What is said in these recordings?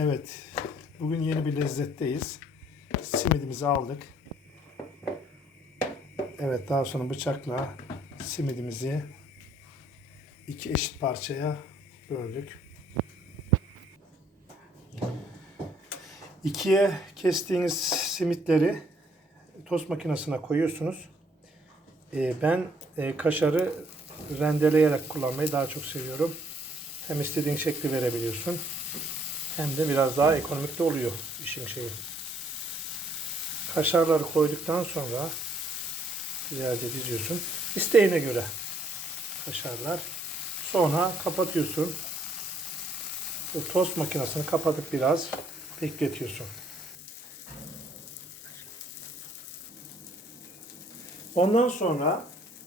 Evet, bugün yeni bir lezzetteyiz. Simidimizi aldık. Evet, daha sonra bıçakla simidimizi iki eşit parçaya böldük. İkiye kestiğiniz simitleri tost makinesine koyuyorsunuz. Ee, ben e, kaşarı rendeleyerek kullanmayı daha çok seviyorum. Hem istediğin şekli verebiliyorsun. Hem de biraz daha ekonomik de oluyor işin şeyi. Kaşarları koyduktan sonra güzelce diziyorsun. İsteğine göre kaşarlar. Sonra kapatıyorsun. Bu tost makinesini kapatıp biraz bekletiyorsun. Ondan sonra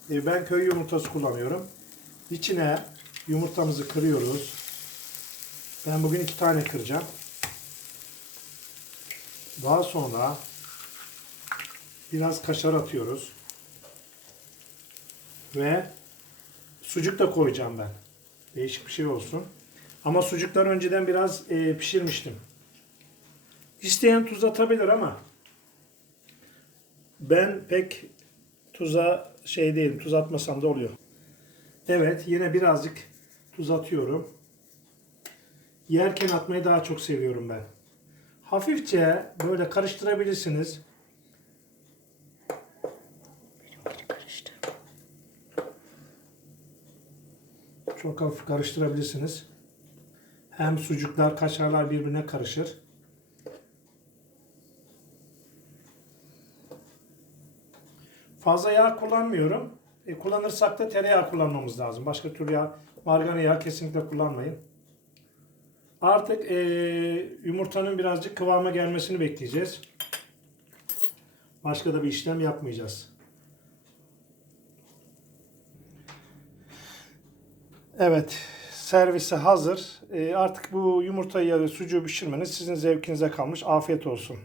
e, ben köy yumurtası kullanıyorum. İçine yumurtamızı kırıyoruz. Ben bugün iki tane kıracağım. Daha sonra biraz kaşar atıyoruz. Ve sucuk da koyacağım ben. Değişik bir şey olsun. Ama sucukları önceden biraz e, pişirmiştim. İsteyen tuz atabilir ama ben pek tuza şey değilim. Tuz atmasam da oluyor. Evet yine birazcık tuz atıyorum. Yerken atmayı daha çok seviyorum ben. Hafifçe böyle karıştırabilirsiniz. Karıştı. Çok hafif karıştırabilirsiniz. Hem sucuklar, kaşarlar birbirine karışır. Fazla yağ kullanmıyorum. E, kullanırsak da tereyağı kullanmamız lazım. Başka türlü yağ, margarin yağı kesinlikle kullanmayın. Artık e, yumurtanın birazcık kıvama gelmesini bekleyeceğiz. Başka da bir işlem yapmayacağız. Evet, servise hazır. E, artık bu yumurtayı ya da sucuğu pişirmeniz sizin zevkinize kalmış. Afiyet olsun.